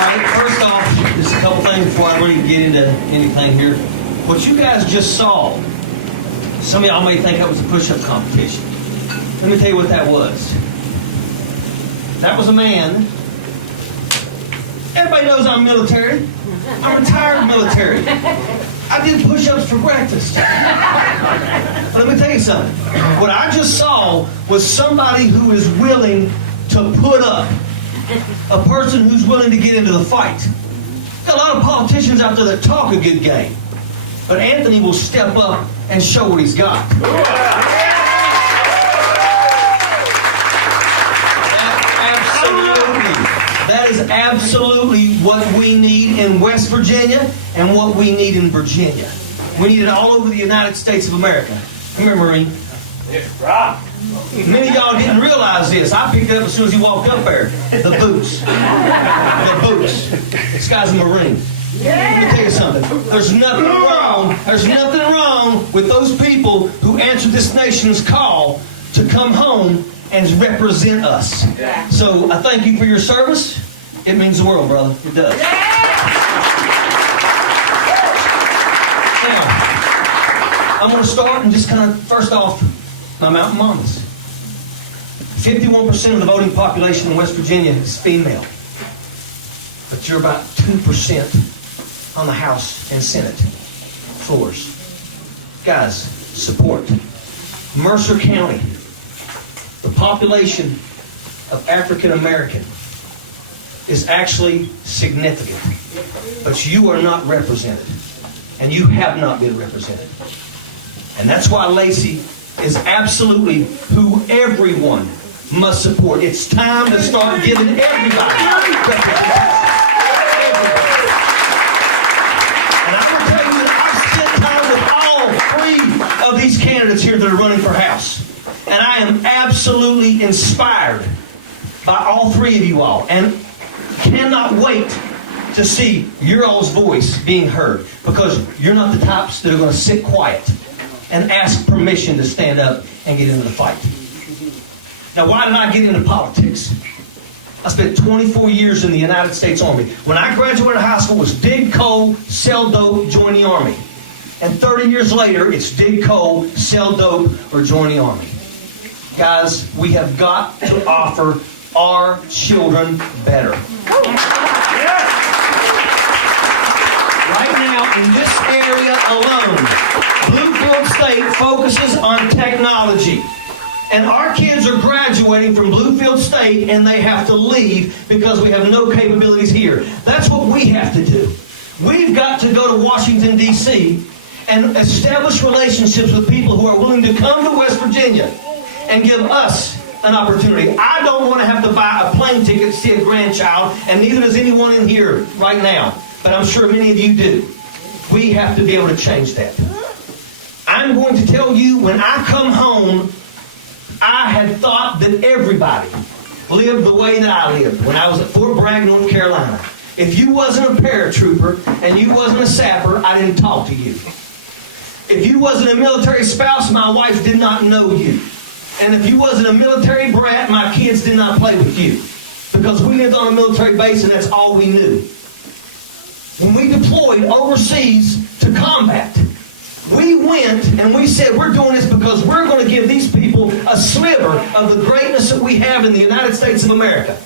right, first off, just a couple things before I really get into anything here. What you guys just saw, some of y'all may think that was a push-up competition. Let me tell you what that was. That was a man. Everybody knows I'm military. I'm retired military. I did push-ups for breakfast. Let me tell you something. What I just saw was somebody who is willing to put up. A person who's willing to get into the fight. Got a lot of politicians out there that talk a good game. But Anthony will step up and show what he's got. That is absolutely what we need in West Virginia and what we need in Virginia. We need it all over the United States of America. Come here, Marine. Many of y'all didn't realize this. I picked it up as soon as he walked up there. The boots. The boots. This guy's a Marine. Let me tell you something. There's nothing wrong. There's nothing wrong with those people who answer this nation's call to come home and represent us. So I thank you for your service. It means the world, brother. It does. Now, I'm going to start and just kind of, first off, my mountain mamas. 51% of the voting population in West Virginia is female. But you're about 2% on the House and Senate floors. Guys, support. Mercer County, the population of African American is actually significant. But you are not represented. And you have not been represented. And that's why Lacey is absolutely who everyone must support. It's time to start giving everybody representation. And I will tell you that I've spent time with all 3 of these candidates here that are running for House. And I am absolutely inspired by all 3 of you all. And cannot wait to see your all's voice being heard. Because you're not the types that are going to sit quiet and ask permission to stand up and get into the fight. Now, why did I get into politics? I spent 24 years in the United States Army. When I graduated high school, it was dig coal, sell dope, join the Army. And 30 years later, it's dig coal, sell dope, or join the Army. Guys, we have got to offer our children better. Right now, in this area alone, Bluefield State focuses on technology. And our kids are graduating from Bluefield State and they have to leave because we have no capabilities here. That's what we have to do. We've got to go to Washington, D.C. and establish relationships with people who are willing to come to West Virginia and give us an opportunity. I don't want to have to buy a plane ticket to see a grandchild, and neither does anyone in here right now. But I'm sure many of you do. We have to be able to change that. I'm going to tell you, when I come home, I had thought that everybody lived the way that I lived when I was at Fort Bragg, North Carolina. If you wasn't a paratrooper and you wasn't a sapper, I didn't talk to you. If you wasn't a military spouse, my wife did not know you. And if you wasn't a military brat, my kids did not play with you. Because we lived on a military base and that's all we knew. When we deployed overseas to combat, we went and we said, we're doing this because we're going to give these people a sliver of the greatness that we have in the United States of America.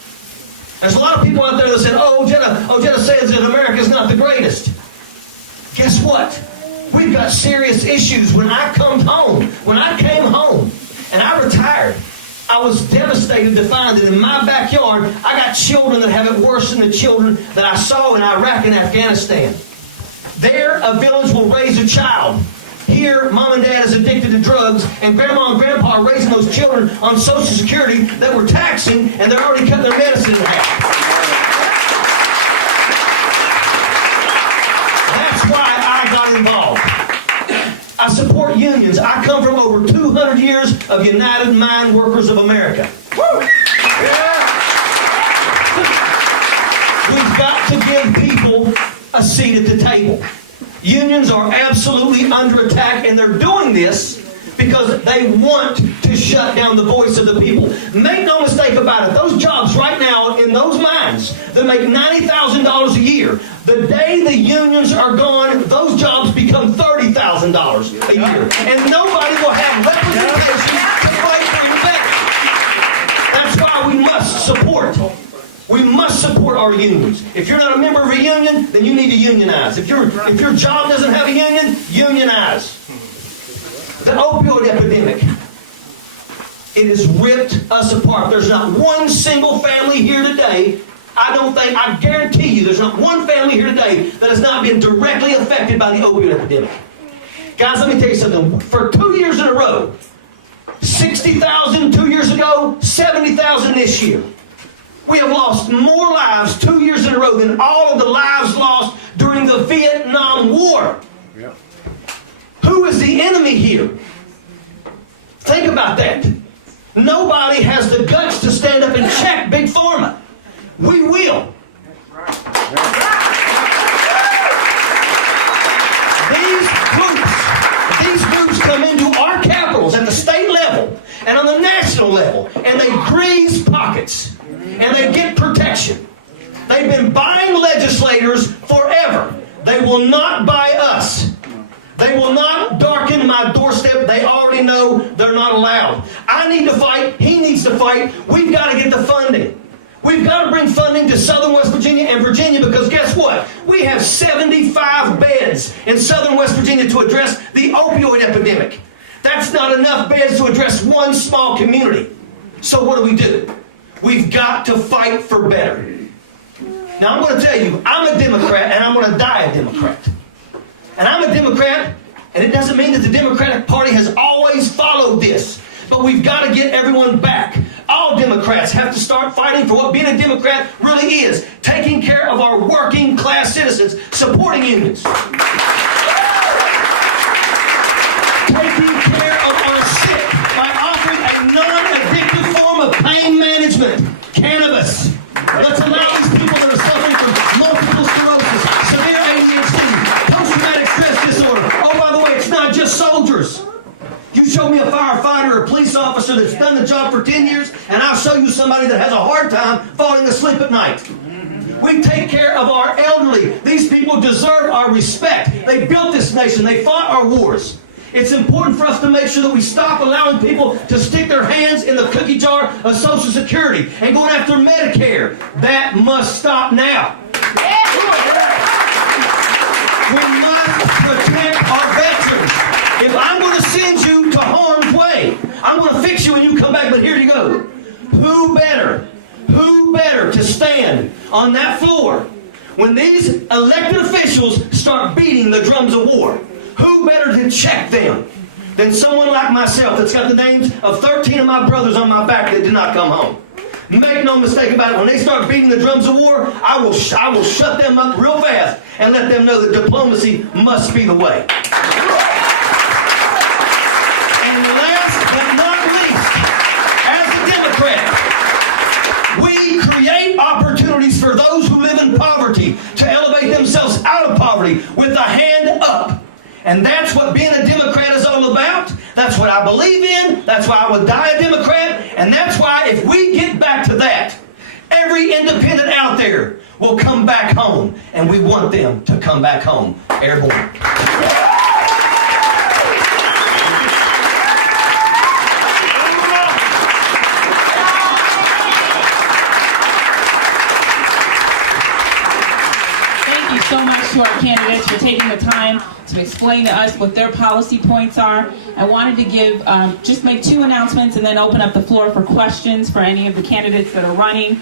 There's a lot of people out there that said, oh, Ojeda says that America is not the greatest. Guess what? We've got serious issues. When I came home, and I retired, I was devastated to find that in my backyard, I got children that have it worse than the children that I saw in Iraq and Afghanistan. There, a village will raise a child. Here, mom and dad is addicted to drugs, and grandma and grandpa are raising those children on Social Security that we're taxing, and they're already cutting their medicine in half. That's why I got involved. I support unions. I come from over 200 years of United Mine Workers of America. We've got to give people a seat at the table. Unions are absolutely under attack, and they're doing this because they want to shut down the voice of the people. Make no mistake about it. Those jobs right now in those mines unions that make $90,000 a year. The day the unions are gone, those jobs become $30,000 a year. And nobody will have representation to fight for your back. That's why we must support. We must support our unions. If you're not a member of a union, then you need to unionize. If your job doesn't have a union, unionize. The opioid epidemic, it has ripped us apart. There's not one single family here today, I guarantee you, there's not one family here today that has not been directly affected by the opioid epidemic. Guys, let me tell you something. For 2 years in a row, 60,000 2 years ago, 70,000 this year. We have lost more lives 2 years in a row than all of the lives lost during the Vietnam War. Yep. Who is the enemy here? Think about that. Nobody has the guts to stand up and check Big Pharma. We will. These groups come into our capitals at the state level and on the national level, and they grease pockets. And they get protection. They've been buying legislators forever. They will not buy us. They will not darken my doorstep. They already know they're not allowed. I need to fight. He needs to fight. We've got to get the funding. We've got to bring funding to Southern West Virginia and Virginia, because guess what? We have 75 beds in Southern West Virginia to address the opioid epidemic. That's not enough beds to address one small community. So what do? We've got to fight for better. Now, I'm going to tell you, I'm a Democrat, and I'm going to die a Democrat. And I'm a Democrat, and it doesn't mean that the Democratic Party has always followed this. But we've got to get everyone back. All Democrats have to start fighting for what being a Democrat really is. Taking care of our working class citizens, supporting unions. Taking care of our sick by offering a non-addictive form of pain management, cannabis. Let's allow these people that are suffering from multiple sclerosis, severe ADHD, post-traumatic stress disorder. Oh, by the way, it's not just soldiers. You show me a firefighter or a police officer that's done the job for 10 years, and I'll show you somebody that has a hard time falling asleep at night. We take care of our elderly. These people deserve our respect. They built this nation. They fought our wars. It's important for us to make sure that we stop allowing people to stick their hands in the cookie jar of Social Security and going after Medicare. That must stop now. We must protect our veterans. If I'm going to send you to harm's way, I'm going to fix you when you come back, but here you go. Who better to stand on that floor when these elected officials start beating the drums of war? Who better to check them than someone like myself that's got the names of 13 of my brothers on my back that did not come home? Make no mistake about it. When they start beating the drums of war, I will shut them up real fast and let them know that diplomacy must be the way. And last but not least, as a Democrat, we create opportunities for those who live in poverty to elevate themselves out of poverty with a hand up. And that's what being a Democrat is all about. That's what I believe in. That's why I would die a Democrat. And that's why if we get back to that, every independent out there will come back home. And we want them to come back home airborne. So much to our candidates for taking the time to explain to us what their policy points are. I wanted to give, just make 2 announcements and then open up the floor for questions for any of the candidates that are running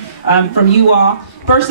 from you all. First,